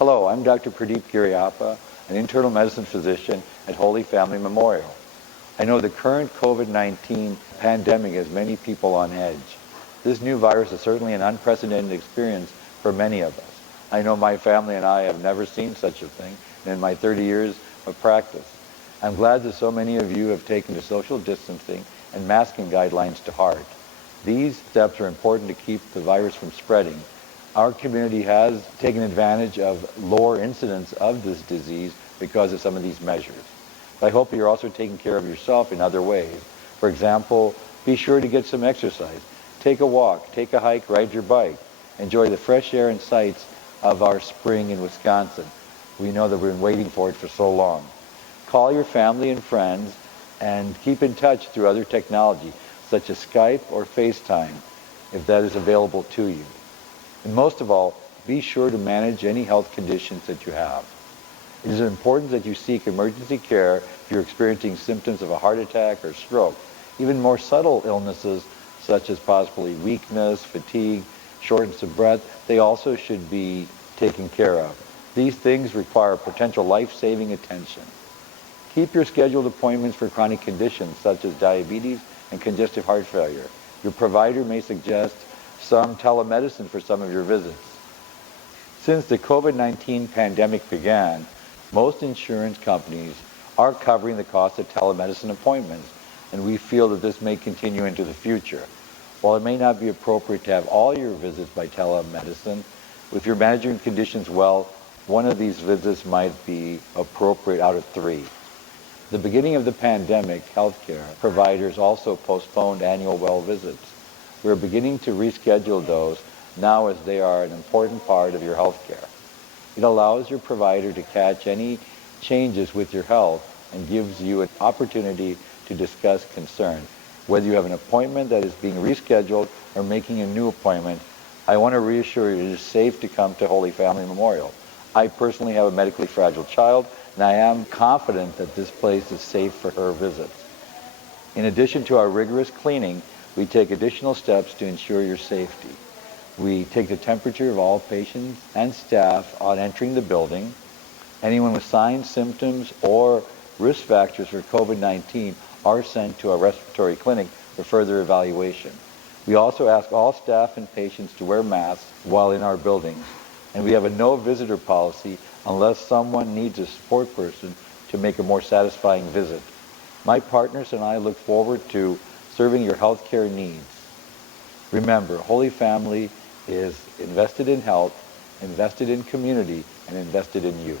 Hello, I'm Dr. Pradeep Giriappa, an internal medicine physician at Holy Family Memorial. I know the current COVID-19 pandemic has many people on edge. This new virus is certainly an unprecedented experience for many of us. I know my family and I have never seen such a thing in my 30 years of practice. I'm glad that so many of you have taken the social distancing and masking guidelines to heart. These steps are important to keep the virus from spreading. Our community has taken advantage of lower incidence of this disease because of some of these measures. But I hope you're also taking care of yourself in other ways. For example, be sure to get some exercise. Take a walk, take a hike, ride your bike. Enjoy the fresh air and sights of our spring in Wisconsin. We know that we've been waiting for it for so long. Call your family and friends and keep in touch through other technology, such as Skype or FaceTime, if that is available to you. And most of all, be sure to manage any health conditions that you have. It is important that you seek emergency care if you're experiencing symptoms of a heart attack or stroke. Even more subtle illnesses, such as possibly weakness, fatigue, shortness of breath, they also should be taken care of. These things require potential life-saving attention. Keep your scheduled appointments for chronic conditions such as diabetes and congestive heart failure. Your provider may suggest some telemedicine for some of your visits. Since the COVID-19 pandemic began, most insurance companies are covering the cost of telemedicine appointments, and we feel that this may continue into the future. While it may not be appropriate to have all your visits by telemedicine, if you're managing conditions well, one of these visits might be appropriate out of 3. The beginning of the pandemic, healthcare providers also postponed annual well visits. We're beginning to reschedule those now as they are an important part of your healthcare. It allows your provider to catch any changes with your health and gives you an opportunity to discuss concern. Whether you have an appointment that is being rescheduled or making a new appointment, I want to reassure you it is safe to come to Holy Family Memorial. I personally have a medically fragile child, and I am confident that this place is safe for her visits. In addition to our rigorous cleaning, we take additional steps to ensure your safety. We take the temperature of all patients and staff on entering the building. Anyone with signs, symptoms, or risk factors for COVID-19 are sent to a respiratory clinic for further evaluation. We also ask all staff and patients to wear masks while in our buildings. And we have a no visitor policy unless someone needs a support person to make a more satisfying visit. My partners and I look forward to serving your healthcare needs. Remember, Holy Family is invested in health, invested in community, and invested in you.